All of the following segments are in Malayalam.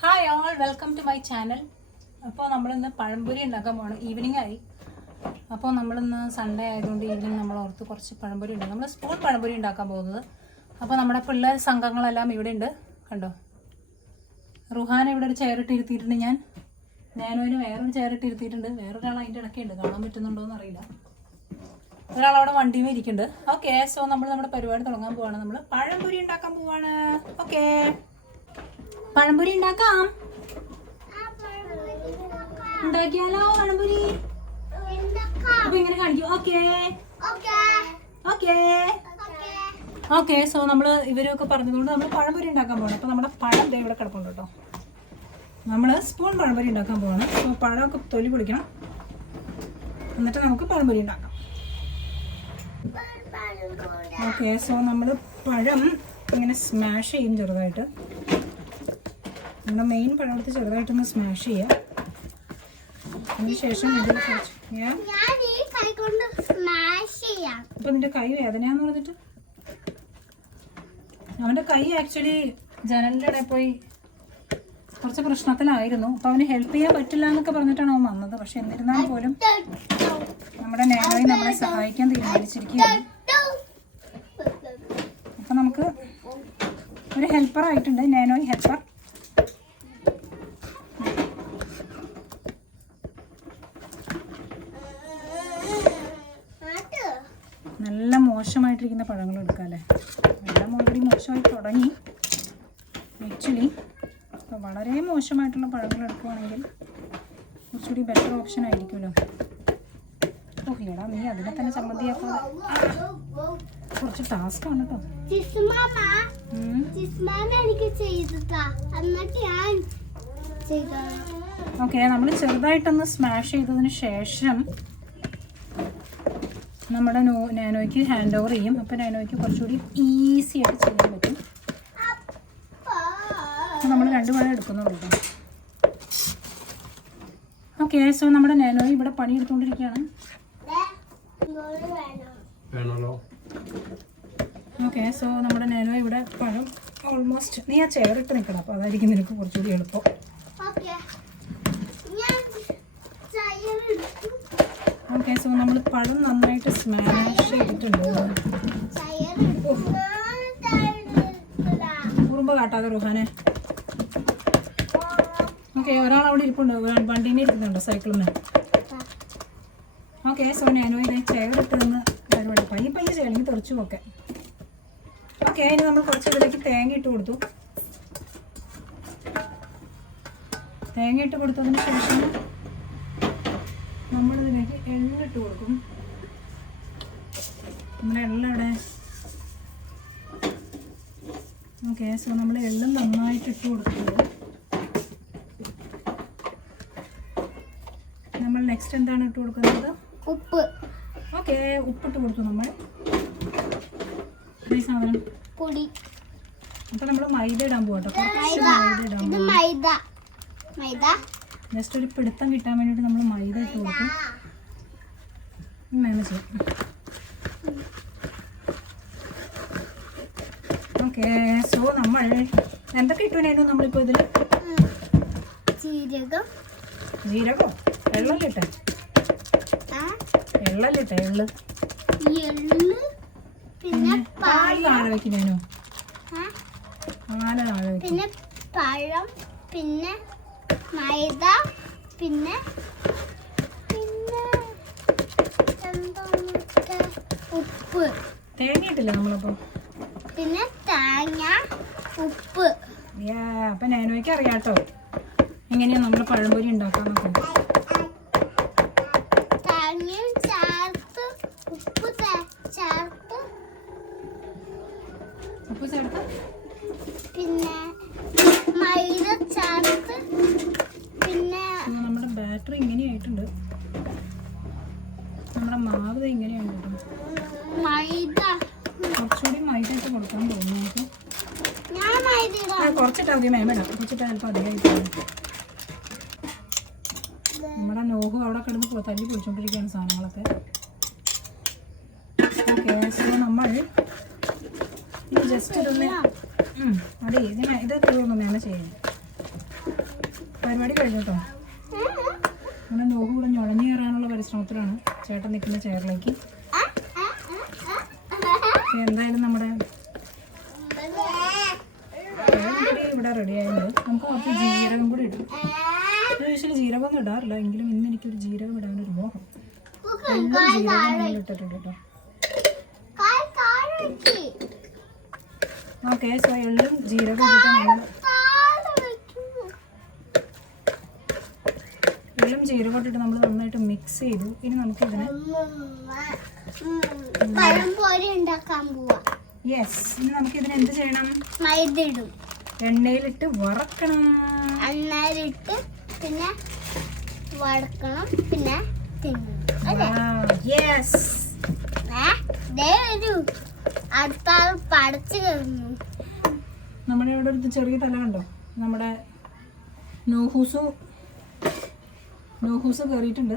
Hi all, welcome to my channel. അപ്പോൾ നമ്മളിന്ന് പഴംപൊരി ഉണ്ടാക്കാൻ പോകണം. ഈവനിങ് ആയി. അപ്പോൾ നമ്മളിന്ന് സൺഡേ ആയതുകൊണ്ട് ഈവനിങ് നമ്മൾ ഓർത്ത് കുറച്ച് പഴംപൊരി ഉണ്ട്. നമ്മൾ സ്പൂൺ പഴംപൊരി ഉണ്ടാക്കാൻ പോകുന്നത്. അപ്പോൾ നമ്മുടെ പിള്ളേർ സംഘങ്ങളെല്ലാം ഇവിടെ ഉണ്ട്. കണ്ടോ, റുഹാൻ ഇവിടെ ഒരു ചെയറിട്ട് ഇരുത്തിയിട്ടുണ്ട്. ഞാനോന് വേറൊരു ചെയറിട്ട് ഇരുത്തിയിട്ടുണ്ട്. വേറൊരാൾ അതിൻ്റെ ഇടയ്ക്കുണ്ട്. കാണാൻ പറ്റുന്നുണ്ടോ എന്ന് അറിയില്ല. ഒരാളവിടെ വണ്ടിയിൽ ഇരിക്കുന്നുണ്ട്. ഓക്കെ, സോ നമ്മൾ നമ്മുടെ പരിപാടി തുടങ്ങാൻ പോവാണ്. നമ്മൾ പഴംപൊരി ഉണ്ടാക്കാൻ പോവാണ്. ഓക്കെ, പഴംപൊരി ഉണ്ടാക്കാം. ഉണ്ടാക്കിയാലോ പഴംപൊരി? അപ്പൊ ഇങ്ങനെ കാണിക്കും. Okay okay okay. സോ നമ്മള് ഇവരൊക്കെ പറഞ്ഞതുകൊണ്ട് നമ്മൾ പഴംപൊരി ഉണ്ടാക്കാൻ പോകണം. അപ്പൊ നമ്മുടെ പഴം ദേ ഇവിടെ കിടപ്പുണ്ട് കേട്ടോ. നമ്മള് സ്പൂൺ പഴംപൊരി ഉണ്ടാക്കാൻ പോവാണ്. അപ്പോൾ പഴമൊക്കെ തൊലി പൊളിക്കണം, എന്നിട്ട് നമുക്ക് പഴംപൊരി ഉണ്ടാക്കാം. ഓക്കെ, സോ നമ്മൾ പഴം ഇങ്ങനെ സ്മാഷ് ചെയ്യും ചെറുതായിട്ട്. നമ്മുടെ മെയിൻ പഴം എടുത്ത് ചെറുതായിട്ടൊന്ന് സ്മാഷ് ചെയ്യാം. അതിനുശേഷം ഇതിൽ കുറച്ച് അപ്പൊ നിന്റെ കൈ വേദനയാന്ന് പറഞ്ഞിട്ട് അവന്റെ കൈ ആക്ച്വലി ജനലിൻ്റെ ഇടയിൽ പോയി കുറച്ച് പ്രശ്നത്തിലായിരുന്നു. അപ്പൊ അവന് ഹെൽപ്പ് ചെയ്യാൻ പറ്റില്ല എന്നൊക്കെ പറഞ്ഞിട്ടാണ് അവൻ വന്നത്. പക്ഷെ എന്നിരുന്നാൽ പോലും നമ്മുടെ നേരെ നമ്മളെ സഹായിക്കാൻ തീരുമാനിച്ചിരിക്കുകയാണ്. അപ്പൊ നമുക്ക് ഒരു ഹെൽപ്പർ ആയിട്ടുണ്ട്, നാനോയ് ഹെൽപ്പർ. നല്ല മോശമായിട്ടിരിക്കുന്ന പഴങ്ങൾ എടുക്കാമല്ലേ? എല്ലാം ഓൾറെഡി മോശമായി തുടങ്ങി ആക്ച്വലി. അപ്പോൾ വളരെ മോശമായിട്ടുള്ള പഴങ്ങൾ എടുക്കുവാണെങ്കിൽ കുറച്ചുകൂടി ബെറ്റർ ഓപ്ഷൻ ആയിരിക്കുമല്ലോ. ഓ എടാ, നീ അതിനെ തന്നെ ചമ്മന്തിയാക്കാതെ കുറച്ച് ടാസ്ക്കാണ് കേട്ടോ. ഓക്കെ, നമ്മൾ ചെറുതായിട്ടൊന്ന് സ്മാഷ് ചെയ്തതിന് ശേഷം നമ്മുടെ നാനോയ്ക്ക് ഹാൻഡ് ഓവർ ചെയ്യും. അപ്പോൾ നാനോയ്ക്ക് കുറച്ചുകൂടി ഈസി ആയിട്ട് ചെയ്യാൻ പറ്റും. അപ്പോൾ നമ്മൾ 2 പഴം എടുക്കുന്നുള്ളൂ കേട്ടോ. ഓക്കെ, സോ നമ്മുടെ നാനോയ് ഇവിടെ പണിയെടുത്തുകൊണ്ടിരിക്കുകയാണ്. ഓക്കെ, സോ നമ്മുടെ നാനോയ് ഇവിടെ പഴം ഓൾമോസ്റ്റ്, നീ ആ ചെയറിട്ട് നിൽക്കണം. അപ്പോൾ അതായിരിക്കും നിനക്ക് കുറച്ചുകൂടി എളുപ്പം. ഓക്കെ, സോ നമ്മൾ പഴം നന്നായിട്ട് സ്മാഷ് ചെയ്തിട്ടുണ്ട്. കുറുമ്പ് കാട്ടാതെ റുഹാനെ. ഓക്കെ, ഒരാൾ അവിടെ ഇരിപ്പുണ്ട്, വണ്ടീനെ ഇരിക്കുന്നുണ്ട് സൈക്കിളിന്. ഓക്കെ, സോ ഞാനോ ഇതേ ചെയറിട്ട് നിന്ന് പരിപാടി പയ്യെ ചെയ്യണമെങ്കിൽ തെറിച്ചു നോക്കെ. ഓക്കെ, ഇനി നമ്മൾ കുറച്ച് ഇതിലേക്ക് തേങ്ങ ഇട്ട് കൊടുത്തു. തേങ്ങ ഇട്ട് കൊടുത്തതിന് ശേഷം നമ്മളിതിലേക്ക് എള്ളിട്ട് കൊടുക്കും. നമ്മുടെ എള്ളവിടെ. ഓക്കെ, സോ നമ്മൾ എള്ളും നന്നായിട്ട് ഇട്ട് കൊടുക്കുന്നത്. നമ്മൾ നെക്സ്റ്റ് എന്താണ് ഇട്ട് കൊടുക്കുന്നത്? ഉപ്പ്. ഓക്കെ, ഉപ്പിട്ട് കൊടുത്തു നമ്മൾ. ഈ സാധനം പൊടി. അപ്പൊ നമ്മൾ മൈദ ഇടാൻ പോകട്ടോ. ജസ്റ്റ് ഒരു പിടുത്തം കിട്ടാൻ വേണ്ടിയിട്ട് നമ്മൾ മൈദ ഇട്ട് കൊടുക്കും. മാനേജ് ചെയ്യാം. ഓക്കെ, സോ നമ്മൾ എന്തൊക്കെ ഇട്ടുണ്ടായിരുന്നു നമ്മളിപ്പോൾ ഇതിൽ? ജീരകം എള്ളല്ലിട്ടെ എള്ള് പിന്നെ താഴെ വെക്കുന്നതിനോ പിന്നെ പഴം, പിന്നെ മൈദ, പിന്നെ ഉപ്പ്. തേങ്ങ ഇട്ടില്ല നമ്മളപ്പോ. പിന്നെ തേങ്ങ, ഉപ്പ്. അപ്പൊ നാനോയ്ക്ക് അറിയാട്ടോ എങ്ങനെയാ നമ്മൾ പഴംപൊരി ഉണ്ടാക്കാന്നൊക്കെ. തേങ്ങയും ചേർത്ത് ഉപ്പ് ചേർത്ത് പിന്നെ മൈദ ചേർത്ത്. പിന്നെ നമ്മുടെ ബാറ്ററി ഇങ്ങനെയായിട്ടുണ്ട്. നമ്മുടെ മാവ് ഇങ്ങനെയാണ് കേട്ടോ. മൈദ കുറച്ചുകൂടി മൈദ ഇട്ട് കൊടുക്കാൻ തോന്നുന്നു നമുക്ക്. കുറച്ചിട്ട് അധികം മേമിടാം. കുറച്ചിട്ട് ചിലപ്പോൾ അധികമായി പോകും. നമ്മുടെ നോഹു അവിടെ കിടന്ന് തല്ലി പൊളിച്ചോണ്ടിരിക്കുകയാണ് സാധനങ്ങളൊക്കെ. ഓക്കെ, സോ നമ്മൾ ജസ്റ്റ് ഇതൊന്ന് അതെ ഇത് തീർന്നു മേമ ചെയ്യുന്നു. പരിപാടി കഴിഞ്ഞു കേട്ടോ. അങ്ങനെ നോഹു കൂടെ ഞൊഴഞ്ഞു കയറാനുള്ള പരിശ്രമത്തിലാണ് ചേട്ടൻ നിൽക്കുന്ന ചെയറിലേക്ക്. എന്തായാലും നമ്മുടെ പഴംപൊരി ഇവിടെ റെഡി ആയതുകൊണ്ട് നമുക്ക് കുറച്ച് ജീരകം കൂടി ഇടാം. യൂഷ്വലി ജീരകമൊന്നും ഇടാറില്ല, എങ്കിലും ഇന്ന് എനിക്കൊരു ജീരകം ഇടാനൊരു മോഹം. എല്ലാം ജീരകം നമ്മൾ ഇട്ടിട്ടുണ്ട് കേട്ടോ. ഓക്കെ, സോ എള്ളും ജീരകം ഇട്ടിട്ട് നമ്മൾ എള്ളും ജീരകം ഇട്ടിട്ട് നമ്മൾ നന്നായിട്ട് മിക്സ് ചെയ്തു. ഇനി നമുക്കിതിനെ യെസ്, ഇനി നമുക്കിതിനെ എന്ത് ചെയ്യണം? എണ്ണയിലിട്ട് വറക്കണം. എണ്ണയിലിട്ട് പിന്നെ വറക്കണം, പിന്നെ യെസ്. അടുത്ത ആൾ പടച്ചു കയറുന്നു. നമ്മുടെ ഇവിടെ ഒരു ചെറിയ തല കണ്ടോ? നമ്മുടെ നോഹൂസ് കയറിയിട്ടുണ്ട്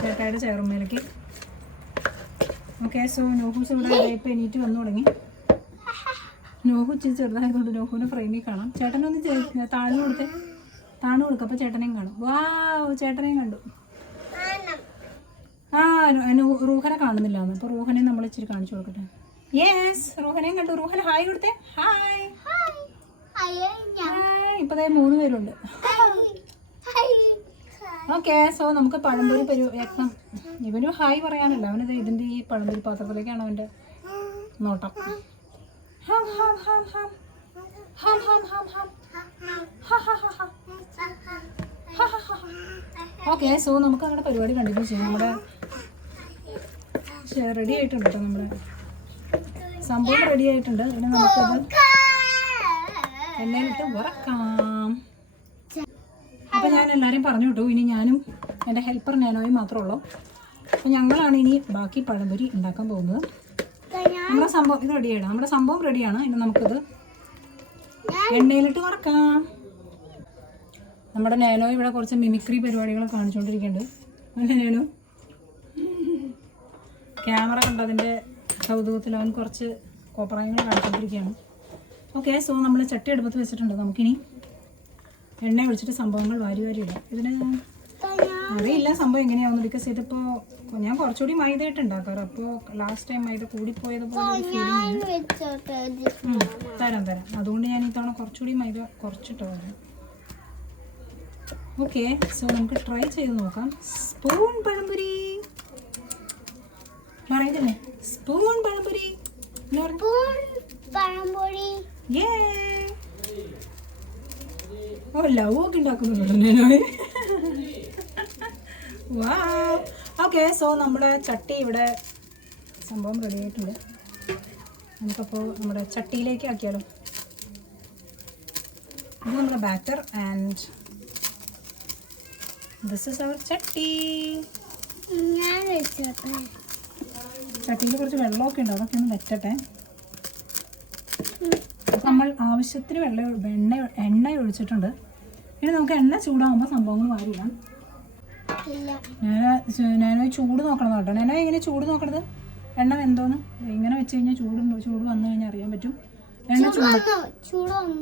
ചേട്ടായുടെ ചെയറുമ്മയിലേക്ക്. ഓക്കെ, സോ നോഹൂസ് ഇവിടെ ഇപ്പം എണീറ്റ് വന്നു തുടങ്ങി. നോഹു ഇച്ചിരി ചെറുതായതുകൊണ്ട് നോഹുവിനെ ഫ്രെയിമിൽ കാണാം. ചേട്ടനൊന്ന് താഴ്ന്നു കൊടുക്കുക, അപ്പോൾ ചേട്ടനെയും കാണും. വാ, ചേട്ടനെയും കണ്ടു. ആ, റൂഹനെ കാണുന്നില്ല എന്ന്. അപ്പോൾ റൂഹനെ നമ്മൾ ഇച്ചിരി കാണിച്ചു കൊടുക്കട്ടെ. യെസ്, റൂഹനെയും കണ്ടു. റൂഹൻ ഹായ് കൊടുത്തേ. ഹായ്. ഇപ്പം 3 പേരുണ്ട്. ഓക്കെ, സോ നമുക്ക് പഴംപൊരി യത്നം. ഇവനും ഹായ് പറയാനല്ല, അവനത് ഇതിൻ്റെ ഈ പഴംപൊരി പാത്രത്തിലേക്കാണ് അവൻ്റെ നോട്ടം. ഓക്കെ, സോ നമുക്ക് നമ്മുടെ പരിപാടി കണ്ടിന്യൂ ചെയ്യാം. നമ്മുടെ റെഡി ആയിട്ടുണ്ട് കേട്ടോ, നമ്മുടെ സംഭവം റെഡി ആയിട്ടുണ്ട്. ഇനി നമുക്കത് എണ്ണയിലിട്ട് വറക്കാം. അപ്പം ഞാൻ എല്ലാവരെയും പറഞ്ഞു കേട്ടോ, ഇനി ഞാനും എൻ്റെ ഹെൽപ്പർ നാനോയും മാത്രമേ ഉള്ളൂ. അപ്പം ഞങ്ങളാണ് ഇനി ബാക്കി പഴംപൊരി ഉണ്ടാക്കാൻ പോകുന്നത്. നമ്മുടെ സംഭവം ഇത് റെഡിയാണ്, നമ്മുടെ സംഭവം റെഡിയാണ്. ഇനി നമുക്കിത് എണ്ണയിലിട്ട് വറക്കാം. നമ്മുടെ നാനോ ഇവിടെ കുറച്ച് മിമിക്രി പരിപാടികൾ കാണിച്ചുകൊണ്ടിരിക്കുന്നുണ്ട്. അല്ലേ നാനോ? ക്യാമറ കണ്ടതിൻ്റെ കൗതുകത്തിൽ അവൻ കുറച്ച് കോപ്രായങ്ങൾ കാണിച്ചുകൊണ്ടിരിക്കുകയാണ്. ഓക്കെ, സോ നമ്മൾ ചട്ടി അടുപ്പത്ത് വെച്ചിട്ടുണ്ട്. നമുക്കിനി എണ്ണ ഒഴിച്ചിട്ട് സംഭവങ്ങൾ വാരി ഇടാം. ഇതിന് അറിയില്ല സംഭവം എങ്ങനെയാവുന്നു, ബിക്കോസ് ഇതിപ്പോൾ ഞാൻ കുറച്ചുകൂടി മൈദ ഇട്ട് ഉണ്ടാക്കാറ്. അപ്പോൾ ലാസ്റ്റ് ടൈം മൈദ കൂടിപ്പോയതുപോലെ തരാം. അതുകൊണ്ട് ഞാൻ ഇത്തവണ കുറച്ചുകൂടി മൈദ കുറച്ചിട്ടോ. ഓക്കെ, സോ നമുക്ക് ട്രൈ ചെയ്ത് നോക്കാം. സ്പൂൺ പഴംപൊരി പറയുന്നില്ലേ? സ്പൂൺ പഴംപൊരി. ഓ, ലവ് ഒക്കെ ഉണ്ടാക്കുന്നുണ്ടോ ഞാനോ? വാ. ഓക്കെ, സോ നമ്മുടെ ചട്ടി ഇവിടെ സംഭവം റെഡി ആയിട്ടുണ്ട്. നമുക്കപ്പോൾ നമ്മുടെ ചട്ടിയിലേക്ക് ആക്കിയാലോ. ഇത് നമ്മുടെ batter and this is our chatti. ചട്ടിയിൽ കുറച്ച് വെള്ളമൊക്കെ ഉണ്ട്, അതൊക്കെ ഒന്ന് വെച്ചട്ടെ. നമ്മൾ ആവശ്യത്തിന് എണ്ണ ഒഴിച്ചിട്ടുണ്ട്. ഇനി നമുക്ക് എണ്ണ ചൂടാകുമ്പോൾ സംഭവങ്ങൾ വാരിയിടാം. ഞാനോ ചൂട് നോക്കണം കേട്ടോ. ഞാനോ ഇങ്ങനെ ചൂട് നോക്കണത് എണ്ണ വെന്തോന്ന് ഇങ്ങനെ വെച്ച് കഴിഞ്ഞാൽ ചൂട് വന്നു കഴിഞ്ഞാൽ അറിയാൻ പറ്റും.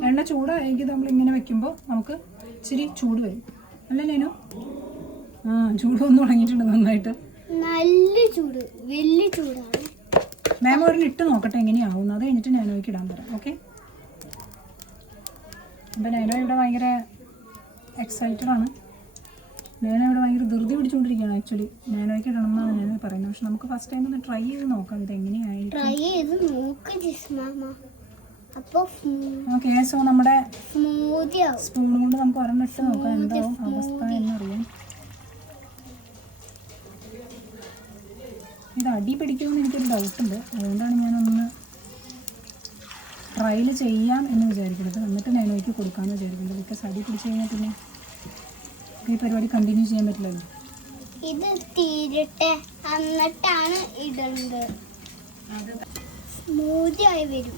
എണ്ണ ചൂടായിരിക്കും. നമ്മളിങ്ങനെ വെക്കുമ്പോൾ നമുക്ക് ഇച്ചിരി ചൂട് വരും, അല്ലേ നേനു? ചൂട് വന്ന് തുടങ്ങിയിട്ടുണ്ട് നന്നായിട്ട്. നല്ല ചൂട്, വലിയ ചൂടാണ്. മാം ഒരു ഇട്ട് നോക്കട്ടെ എങ്ങനെയാവും, അത് കഴിഞ്ഞിട്ട് നാനോയ്ക്ക് ഇടാൻ തരാം. ഓക്കെ, അപ്പം നാനോ ഇവിടെ ഭയങ്കര എക്സൈറ്റഡ് ആണ്. നാനോ ഇവിടെ ഭയങ്കര ധൃതി പിടിച്ചുകൊണ്ടിരിക്കുകയാണ്. ആക്ച്വലി നാനോയ്ക്ക് ഇടണം എന്നാണ് ഞാൻ പറയുന്നത്. പക്ഷെ നമുക്ക് ഫസ്റ്റ് ടൈം ഒന്ന് ട്രൈ ചെയ്ത് നോക്കാം ഇത് എങ്ങനെയായിരിക്കും. ഓക്കെ, സോ നമ്മുടെ സ്പൂൺ കൊണ്ട് നമുക്ക് ഒരെണ്ണം ഇട്ട് നോക്കാം എന്താവും അവസ്ഥ എന്നറിയാം. ഇത് അടി പിടിക്കുമെന്ന് എനിക്കൊരു ഡൗട്ടുണ്ട്. അതുകൊണ്ടാണ് ഞാനൊന്ന് ട്രയൽ ചെയ്യാം എന്ന് വിചാരിക്കുന്നത്. എന്നിട്ട് നാനോയ്ക്ക് കൊടുക്കാമെന്ന് വിചാരിക്കുന്നത്. ബിക്കോസ് അടി പിടിച്ച് കഴിഞ്ഞാൽ പിന്നെ ഈ പരിപാടി കണ്ടിന്യൂ ചെയ്യാൻ പറ്റില്ലല്ലോ. ഇത് തീരട്ടെ എന്നിട്ടാണ് ഇടേണ്ടത്. സ്മൂത്തി ആയി വരും.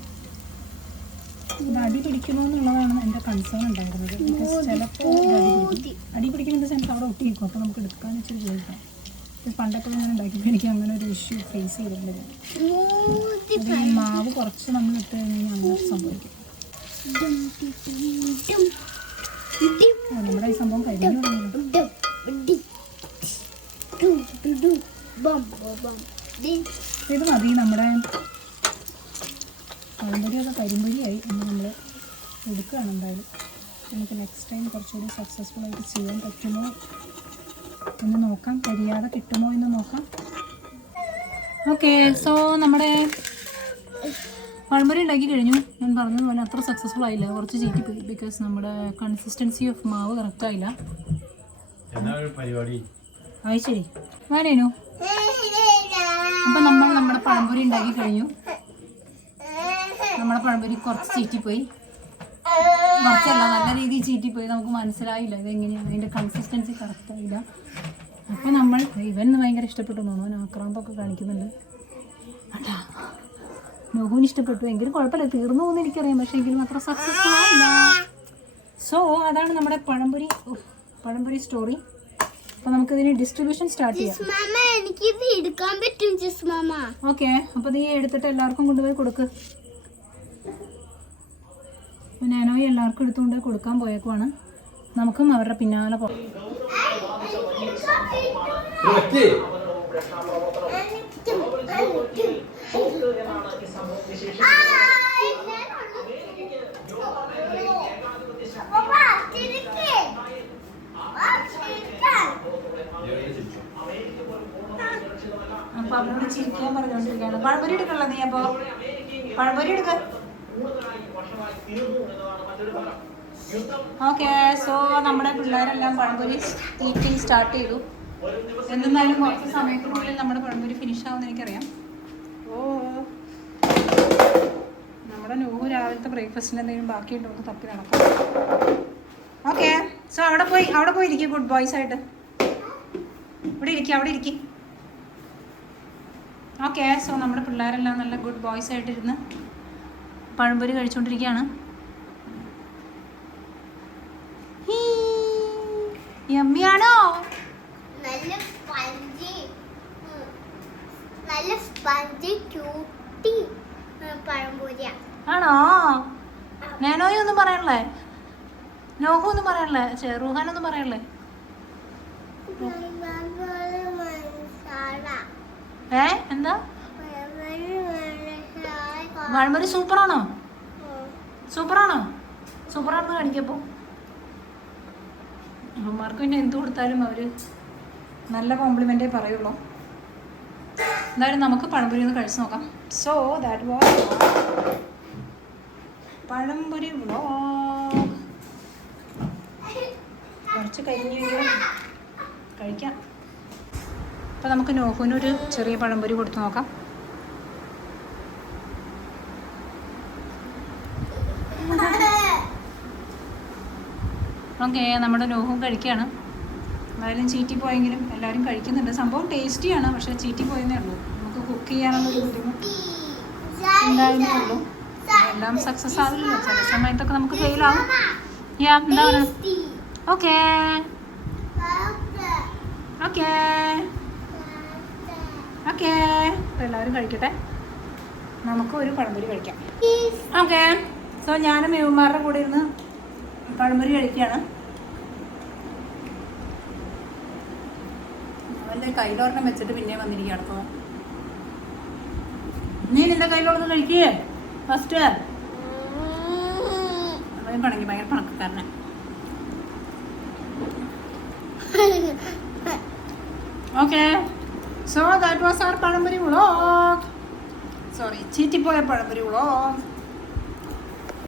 ഇത് അടി പിടിക്കണമെന്നുള്ളതാണ് എൻ്റെ കൺസേൺ ഉണ്ടായിരുന്നത്. ബിക്കോസ് ചിലപ്പോൾ അടി പിടിക്കുന്ന സെൻസ് അവിടെ ഒട്ടിയിരിക്കും. അപ്പോൾ നമുക്ക് എടുക്കാൻ വെച്ചിട്ട് ചോദിക്കാം. പണ്ടൊക്കെ ഞാൻ ഉണ്ടാക്കിയപ്പോൾ എനിക്ക് അങ്ങനെ ഒരു ഇഷ്യൂ ഫേസ് ചെയ്തിട്ടുണ്ട്. മാവ് കുറച്ച് നമ്മൾ ഇട്ട് കഴിഞ്ഞാൽ അങ്ങനെ സംഭവിക്കും. നമ്മുടെ ഈ ആണ് എന്തായാലും. നമുക്ക് നെക്സ്റ്റ് ടൈം കുറച്ചുകൂടി സക്സസ്ഫുൾ ആയിട്ട് ചെയ്യാൻ പറ്റുമോ എന്ന് നോക്കാം, കഴിയാതെ കിട്ടുമോ എന്ന് നോക്കാം. ഓക്കെ, സോ നമ്മുടെ പഴംപൊരി ഉണ്ടാക്കി കഴിഞ്ഞു. ഞാൻ പറഞ്ഞതുപോലെ അത്ര സക്സസ്ഫുൾ ആയില്ല, കുറച്ച് ചീറ്റിപ്പോയി. ബിക്കോസ് നമ്മുടെ കൺസിസ്റ്റൻസി ഓഫ് മാവ് കറക്റ്റ് ആയില്ല. അത് ശരി വേണേനു. അപ്പം നമ്മൾ നമ്മുടെ പഴംപൊരി ഉണ്ടാക്കി കഴിഞ്ഞു. നമ്മുടെ പഴംപൊരി കുറച്ച് ചീറ്റിപ്പോയി, കുറച്ചല്ല നല്ല രീതിയിൽ ചീറ്റിപ്പോയി. നമുക്ക് മനസ്സിലായില്ല ഇതെങ്ങനെയാണ്, അതിൻ്റെ കൺസിസ്റ്റൻസി കറക്റ്റ് ആയില്ല. അപ്പം നമ്മൾ ഇവന് ഭയങ്കര ഇഷ്ടപ്പെട്ടു തോന്നുന്നു, ആക്രാന്തൊക്കെ കാണിക്കുന്നുണ്ട്. അതാ നോഹുവിന് ഇഷ്ടപ്പെട്ടു, എങ്കിലും കുഴപ്പമില്ല, തീർന്നു പോകുന്ന എനിക്കറിയാം, പക്ഷേ എങ്കിലും അത്ര സക്സസ്ഫുൾ ആയില്ല. സോ അതാണ് നമ്മുടെ പഴംപൊരി സ്റ്റോറി. അപ്പോൾ നമുക്കിതിന് ഡിസ്ട്രിബ്യൂഷൻ സ്റ്റാർട്ട് ചെയ്യാം. ഓക്കെ, അപ്പോൾ നീ എടുത്തിട്ട് എല്ലാവർക്കും കൊണ്ടുപോയി കൊടുക്ക്. നാനോയി എല്ലാവർക്കും എടുത്തുകൊണ്ട് കൊടുക്കാൻ പോയേക്കുവാണ്. നമുക്കും അവരുടെ പിന്നാലെ പോകാം. അപ്പൊ അവരോട് ചിരിക്കാൻ പറഞ്ഞോണ്ടിരിക്കുകയാണ്. പഴംപൊരി എടുക്കണല്ലോ നീ, അപ്പൊ പഴംപൊരി എടുക്ക. ഓക്കെ, സോ നമ്മുടെ പിള്ളേരെല്ലാം പഴംപൊരി തീറ്റി സ്റ്റാർട്ട് ചെയ്തു. എന്തായാലും കുറച്ച് സമയത്തിനുള്ളിൽ നമ്മുടെ പഴംപൊരി ഫിനിഷ് ആവുമെന്ന് എനിക്കറിയാം. ഓ, നമ്മുടെ നോഹു രാവിലത്തെ ബ്രേക്ക്ഫാസ്റ്റിന് എന്തെങ്കിലും ബാക്കിയുണ്ടോ എന്ന് തപ്പി നടക്കാം. ഓക്കെ, സോ അവിടെ പോയി ഇരിക്കും ഗുഡ് ബോയ്സ് ആയിട്ട്. അവിടെ ഇരിക്കും. ഓക്കെ, സോ നമ്മുടെ പിള്ളേരെല്ലാം നല്ല ഗുഡ് ബോയ്സ് ആയിട്ടിരുന്ന് പഴംപൊരി കഴിച്ചുകൊണ്ടിരിക്കുകയാണ്. യമ്മിയാണോ? ആണോ? നാനോയി ഒന്നും പറയണല്ലേ? നോഹു ഒന്നും പറയണല്ലേ? റുഹാൻ ഒന്നും പറയണല്ലേ? എന്താ പഴംപൊരി സൂപ്പറാണോ? സൂപ്പറാണെന്ന് കാണിക്കപ്പോ. അമ്മമാർക്ക് പിന്നെ എന്ത് കൊടുത്താലും അവർ നല്ല കോംപ്ലിമെൻറ്റേ പറയുള്ളൂ. എന്തായാലും നമുക്ക് പഴംപൊരി ഒന്ന് കഴിച്ച് നോക്കാം. So that was pazhampori vlog. കുറച്ച് കഴിഞ്ഞ് കഴിക്കാം. അപ്പോൾ നമുക്ക് നോഹുവിനൊരു ചെറിയ പഴംപൊരി കൊടുത്തു നോക്കാം. ഓക്കെ, നമ്മുടെ നോഹും കഴിക്കുകയാണ്. എന്തായാലും ചീറ്റിപ്പോയെങ്കിലും എല്ലാവരും കഴിക്കുന്നുണ്ട്. സംഭവം ടേസ്റ്റിയാണ്, പക്ഷേ ചീറ്റിപ്പോയെന്നേ ഉള്ളൂ. നമുക്ക് കുക്ക് ചെയ്യാനുള്ളൊരു ബുദ്ധിമുട്ട് ഉണ്ടായിരുന്നേ ഉള്ളൂ. എല്ലാം സക്സസ് ആവില്ലല്ലോ, ചില സമയത്തൊക്കെ നമുക്ക് ഫെയിലാവും. എന്താ പറയുക? ഓക്കെ അപ്പോൾ എല്ലാവരും കഴിക്കട്ടെ, നമുക്ക് ഒരു പഴംപൊരി കഴിക്കാം. ഓക്കെ, സോ ഞാനും മേവുമാരുടെ കൂടെ ഇരുന്ന് പഴംപൊരി കഴിക്കുകയാണ്. അവൻ്റെ കയ്യിലോർണം വെച്ചിട്ട് പിന്നെ വന്നിരിക്കുകയാണ്. അപ്പോൾ നീ നിന്റെ കയ്യിലോർന്ന് കഴിക്കേ ഫസ്റ്റ്. അവൻ പണങ്ങി, ഭയങ്കര പണക്കാരനെ. Okay, so that was our pazhampori vlog. Sorry, ചീറ്റിപ്പോയ പഴംപൊരി വ്ളോഗ്.